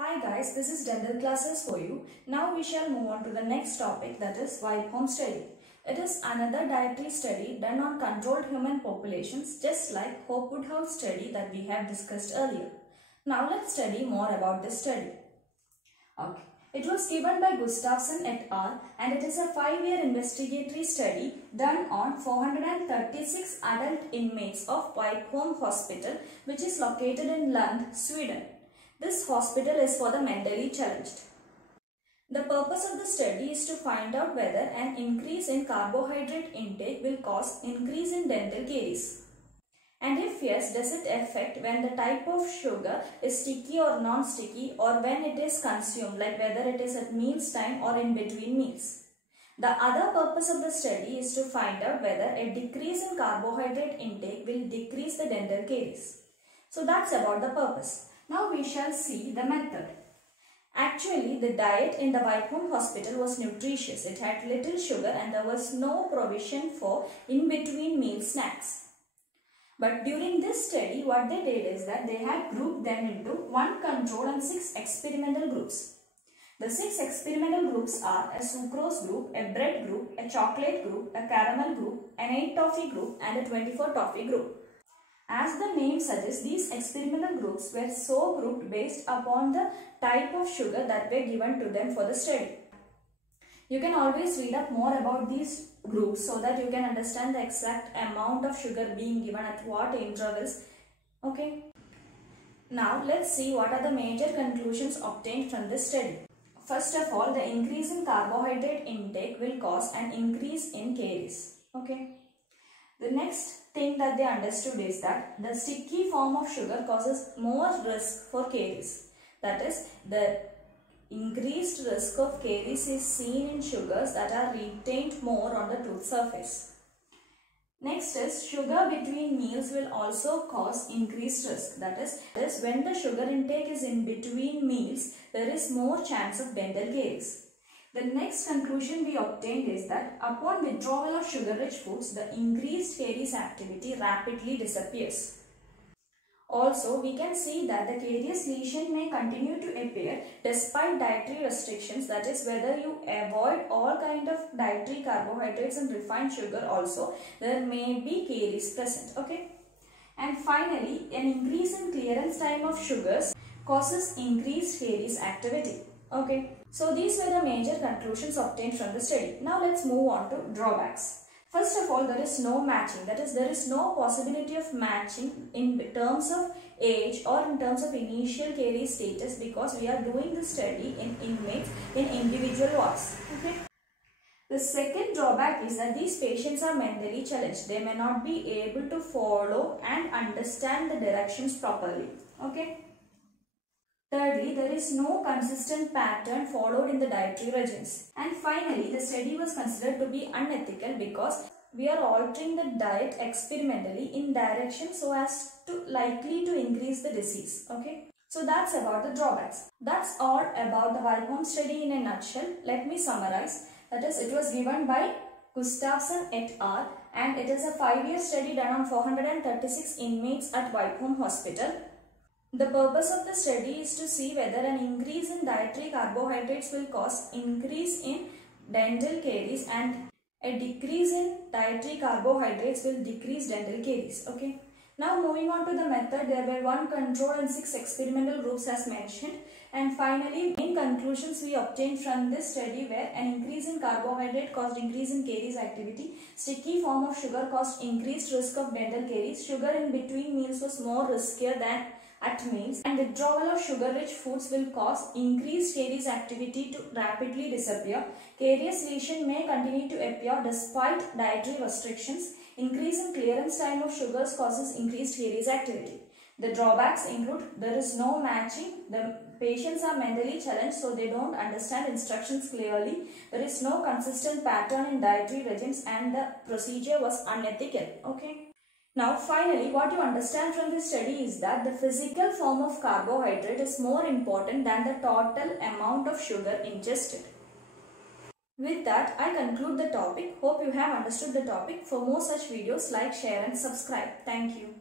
Hi guys, this is dental classes for you. Now we shall move on to the next topic, that is Vipeholm study. It is another dietary study done on controlled human populations, just like Hope Woodhouse study that we have discussed earlier. Now let's study more about this study. Okay. It was given by Gustafsson et al. And it is a 5-year investigatory study done on 436 adult inmates of Vipeholm Hospital, which is located in Lund, Sweden. This hospital is for the mentally challenged. The purpose of the study is to find out whether an increase in carbohydrate intake will cause increase in dental caries. And if yes, does it affect when the type of sugar is sticky or non-sticky, or when it is consumed, like whether it is at meals time or in between meals. The other purpose of the study is to find out whether a decrease in carbohydrate intake will decrease the dental caries. So that's about the purpose. Now we shall see the method. Actually, the diet in the Vipeholm Hospital was nutritious. It had little sugar and there was no provision for in-between meal snacks. But during this study, what they did is that they had grouped them into 1 control and 6 experimental groups. The 6 experimental groups are a sucrose group, a bread group, a chocolate group, a caramel group, an 8 toffee group and a 24 toffee group. As the name suggests, these experimental groups were so grouped based upon the type of sugar that were given to them for the study. You can always read up more about these groups so that you can understand the exact amount of sugar being given at what intervals. Okay. Now let's see what are the major conclusions obtained from this study. First of all, the increase in carbohydrate intake will cause an increase in caries. Okay. The next thing that they understood is that the sticky form of sugar causes more risk for caries. That is, the increased risk of caries is seen in sugars that are retained more on the tooth surface. Next is, sugar between meals will also cause increased risk. That is when the sugar intake is in between meals, there is more chance of dental caries. The next conclusion we obtained is that upon withdrawal of sugar-rich foods, the increased caries activity rapidly disappears. Also, we can see that the carious lesion may continue to appear despite dietary restrictions. That is, whether you avoid all kind of dietary carbohydrates and refined sugar also, there may be caries present. Okay. And finally, an increase in clearance time of sugars causes increased caries activity. Okay. So these were the major conclusions obtained from the study. Now let's move on to drawbacks. First of all, there is no matching. That is, there is no possibility of matching in terms of age or in terms of initial caries status, because we are doing the study in inmates in individual wards. Okay. The second drawback is that these patients are mentally challenged. They may not be able to follow and understand the directions properly. Okay. Thirdly, there is no consistent pattern followed in the dietary regimes. And finally, the study was considered to be unethical because we are altering the diet experimentally in direction so as to likely to increase the disease. Okay. So that's about the drawbacks. That's all about the Vipeholm study in a nutshell. Let me summarize. That is, it was given by Gustafsson et al. And it is a 5-year study done on 436 inmates at Vipeholm Hospital. The purpose of the study is to see whether an increase in dietary carbohydrates will cause increase in dental caries and a decrease in dietary carbohydrates will decrease dental caries. Okay. Now moving on to the method, there were 1 control and 6 experimental groups as mentioned. And finally, main conclusions we obtained from this study were an increase in carbohydrate caused increase in caries activity, sticky form of sugar caused increased risk of dental caries, sugar in between meals was more riskier than at meals, and withdrawal of sugar-rich foods will cause increased caries activity to rapidly disappear. Carious lesion may continue to appear despite dietary restrictions. Increase in clearance time of sugars causes increased caries activity. The drawbacks include there is no matching, the patients are mentally challenged so they don't understand instructions clearly, there is no consistent pattern in dietary regimes, and the procedure was unethical. Okay. Now finally, what you understand from this study is that the physical form of carbohydrate is more important than the total amount of sugar ingested. With that, I conclude the topic. Hope you have understood the topic. For more such videos, like, share and subscribe. Thank you.